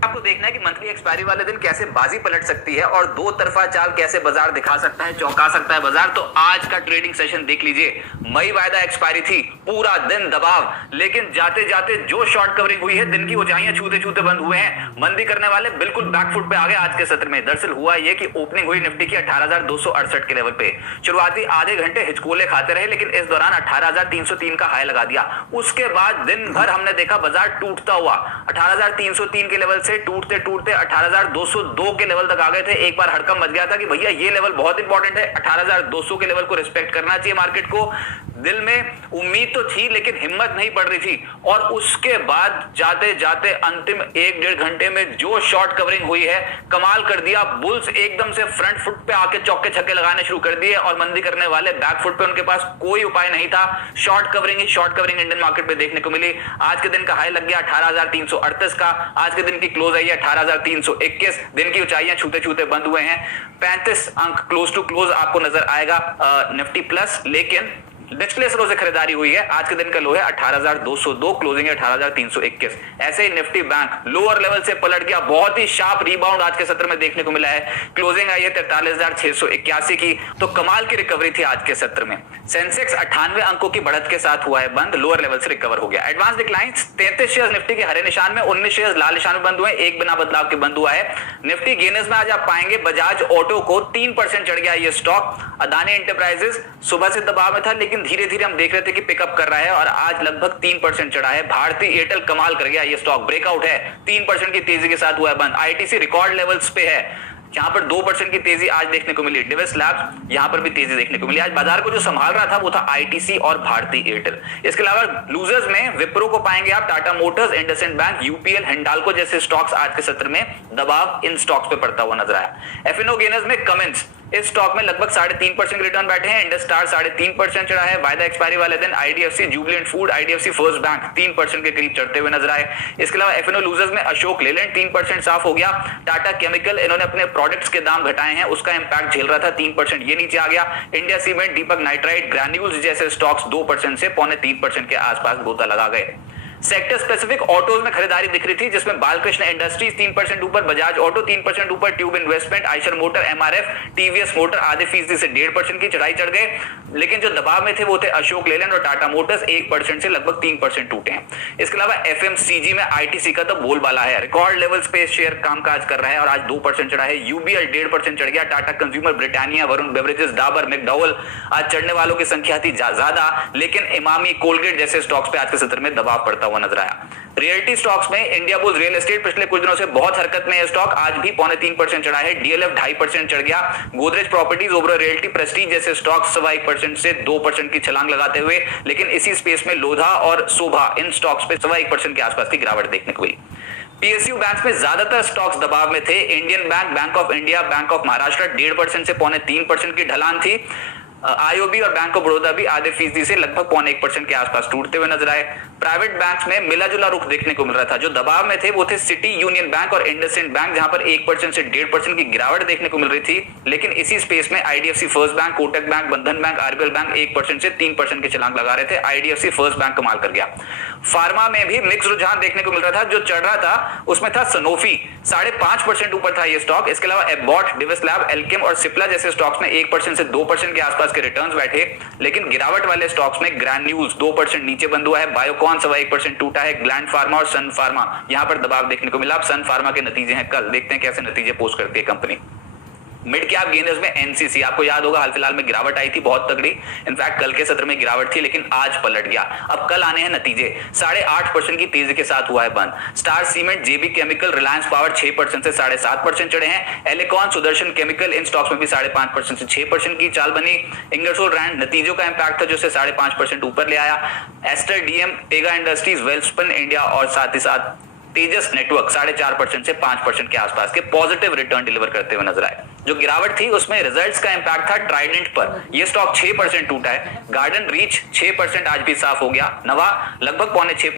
आपको देखना है कि मंथली एक्सपायरी वाले दिन कैसे बाजी पलट सकती है और दो तरफा चाल कैसे बाजार दिखा सकता है, चौंका सकता है बाजार। तो आज का ट्रेडिंग सेशन देख लीजिए। मई वायदा एक्सपायरी थी, पूरा दिन दबाव, लेकिन जाते जाते जो शॉर्ट कवरिंग हुई है, दिन की ऊंचाइयां छूते छूते बंद हुए हैं। मंदी करने वाले बिल्कुल बैकफुट पे आ गए आज के सत्र में। दरअसल हुआ यह कि ओपनिंग हुई निफ्टी की 18,268 के लेवल पे। शुरुआती आधे घंटे हिचकोले खाते रहे, लेकिन इस दौरान 18,303 का हाई लगा दिया। उसके बाद दिन भर हमने देखा बाजार टूटता हुआ 18,303 के लेवल से टूटते टूटते 18,202 के लेवल तक आ गए थे। एक बार हड़कंप मच गया था कि भैया ये लेवल बहुत इंपॉर्टेंट है, 18,200 के लेवल को रिस्पेक्ट करना चाहिए मार्केट को। दिल में उम्मीद तो थी लेकिन हिम्मत नहीं पड़ रही थी। और उसके बाद जाते जाते अंतिम 1-1.5 घंटे में जो शॉर्ट कवरिंग हुई है, कमाल कर दिया। बुल्स एकदम से फ्रंट फुट पे आके चौके छक्के लगाने शुरू कर दिए और मंदी करने वाले बैक फुट पे, उनके पास कोई उपाय नहीं था। शॉर्ट कवरिंग ही शॉर्ट कवरिंग इंडियन मार्केट पे देखने को मिली। आज के दिन का हाई लग गया 18,338 का। आज के दिन की क्लोज आई है 18,321। दिन की ऊंचाइयां छूते छूते बंद हुए हैं। 35 अंक क्लोज टू क्लोज आपको नजर आएगा निफ्टी प्लस। लेकिन डिस्प्ले स्लो से खरीदारी हुई है। आज के दिन का लो है 18,202, क्लोजिंग है 18,321। ऐसे ही निफ्टी बैंक लोअर लेवल से पलट गया। बहुत ही शार्प रिबाउंड आज के सत्र में देखने को मिला है। क्लोजिंग आई है 43,681 की। तो कमाल की रिकवरी थी आज के सत्र में। सेंसेक्स 98 अंकों की बढ़त के साथ हुआ है बंद, लोअर लेवल से रिकवर हो गया। एडवांस डिक्लाइन 33 शेयर्स निफ्टी के हरे निशान में, 19 शेयर्स लाल निशान में बंद हुए, एक बिना बदलाव के बंद हुआ है। निफ्टी गेनर्स में आज आप पाएंगे बजाज ऑटो को 3% चढ़ गया ये स्टॉक। अदानी एंटरप्राइजेस सुबह से दबाव में था, लेकिन धीरे धीरे हम देख रहे थे कि पिकअप कर रहा है और आज लगभग 3% चढ़ा है। भारती एयरटेल कमाल कर गया, ये स्टॉक ब्रेकआउट है, 3% की तेजी के साथ हुआ है बंद। आईटीसी रिकॉर्ड लेवल्स पे है, जहां पर 2% की तेजी आज देखने को मिली। डिविस लैब्स यहां पर भी तेजी देखने को मिली। आज बाजार को जो संभाल रहा था वो था आईटीसी और भारती एयरटेल। इसके अलावा लूजर्स में विप्रो को पाएंगे आप, Tata Motors, IndusInd bank, UPL, Hindalco जैसे स्टॉक्स। आज के सत्र में दबाव इन स्टॉक्स पे पड़ता हुआ नजर आया। एफएनओ गेनर्स में कमेंस, इस स्टॉक में लगभग 3.5% के रिटर्न बैठे हैं। इंडस स्टार 3.5% चढ़ा है। वायदा एक्सपायरी वाले दिन IDFC, Jubilant food, IDFC first bank 3% के करीब चढ़ते हुए नजर आए। इसके अलावा एफएनओ लूजर्स में अशोक लेलैंड 3% साफ हो गया। टाटा केमिकल, इन्होंने अपने प्रोडक्ट्स के दाम घटाए हैं, उसका इंपैक्ट झेल रहा था, 3% ये नीचे आ गया। इंडिया सीमेंट, दीपक नाइट्राइट, ग्रैन्यूल्स जैसे स्टॉक्स 2% से 3.25% के आसपास गोता लगा गए। सेक्टर स्पेसिफिक ऑटोज में खरीदारी दिख रही थी, जिसमें बालकृष्ण इंडस्ट्रीज 3% ऊपर, बजाज ऑटो 3% ऊपर, tube investment, Eicher motor, MRF, TVS motor आधे फीसदी से 1.5% की चढ़ाई चढ़ गए। लेकिन जो दबाव में थे वो थे अशोक लेलैंड और टाटा मोटर्स, 1% से लगभग 3% टूटे हैं। इसके अलावा एफएमसीजी में आईटीसी का तो बोलबाला है, रिकॉर्ड लेवल पे शेयर कामकाज कर रहा है और आज 2% चढ़ा है। यूबीएल 1.5% चढ़ गया। Tata consumer, Britannia, Varun beverages, Dabur, McDowell, आज चढ़ने वालों की संख्या थी ज्यादा, लेकिन इमामी, कोलगेट जैसे स्टॉक्स पे आज के सत्र में दबाव पड़ता हुआ नजर आया। रियल्टी स्टॉक्स में इंडिया बुल्स रियल एस्टेट पिछले कुछ दिनों से बहुत हरकत में है स्टॉक, आज भी 3.25% चढ़ा है। डीएलएफ 2.5% चढ़ गया। Godrej properties, Obra realty, Prestige जैसे स्टॉक 1.25% से 2% की छलांग लगाते हुए, लेकिन इसी स्पेस में लोधा और शोभा, इन स्टॉक्स पे 1.25% के आसपास की गिरावट देखने को मिली। पीएसयू बैंक में ज्यादातर स्टॉक्स दबाव में थे। Indian bank, bank of India, bank of Maharashtra 1.5% से 3.25% की ढलान थी। आईओबी और बैंक ऑफ बड़ौदा भी आधे फीसदी से लगभग 0.1% के आसपास टूटते हुए नजर आए। प्राइवेट बैंक्स में मिला जुला रुख देखने को मिल रहा था। जो दबाव में थे वो थे सिटी यूनियन बैंक और इंडसइंड बैंक, जहां पर 1% से 1.5% की गिरावट देखने को मिल रही थी। लेकिन इसी स्पेस में IDFC first bank, Kotak bank, बंधन बैंक, आरबीएल बैंक 1% से 3% के छलांग लगा रहे थे। आईडीएफसी फर्स्ट बैंक कमाल कर गया। फार्मा में भी मिक्स रुझान देखने को मिल रहा था। जो चढ़ रहा था उसमें था सनोफी, 5.5% ऊपर था ये स्टॉक। इसके अलावा एबॉट, डिविस लैब, एल्केम और सिप्ला जैसे स्टॉक्स में 1% से 2% के आसपास के रिटर्न्स बैठे। लेकिन गिरावट वाले स्टॉक्स में ग्रैन्यूल्स 2% नीचे बंद हुआ है। बायोकॉन 1% टूटा है। ग्लैंड फार्मा और सन फार्मा, यहां पर दबाव देखने को मिला। अब सन फार्मा के नतीजे हैं कल, देखते हैं कैसे नतीजे पोस्ट करती है कंपनी। मिड कैप गेनर्स में एनसीसी, आपको याद होगा हाल फिलहाल में गिरावट आई थी बहुत तगड़ी। इनफैक्ट कल के सत्र में गिरावट थी, लेकिन आज पलट गया। अब कल आने हैं नतीजे। 8.5% की तेजी के साथ हुआ है बंद। स्टार सीमेंट, जेबी केमिकल, रिलायंस पावर 6% से 7.5% चढ़े हैं। एलिकॉन, सुदर्शन केमिकल, इन स्टॉक्स में भी 5.5% से 6% की चाल बनी। इंगरसोल रैंड नतीजों का इंपैक्ट था जो 5.5% ऊपर ले आया। एस्टर डीएम, पेगा इंडस्ट्रीज, वेल्सपन इंडिया और साथ ही साथ तेजस नेटवर्क 4.5% से 5% के आसपास के पॉजिटिव रिटर्न डिलीवर करते हुए नजर आए। जो गिरावट थी उसमें रिजल्ट्स का इंपैक्ट था ट्राइडेंट पर, यह स्टॉक 6% टूटा है। गार्डन रीच 6% आज भी साफ हो गया। नवा लगभग 6.25%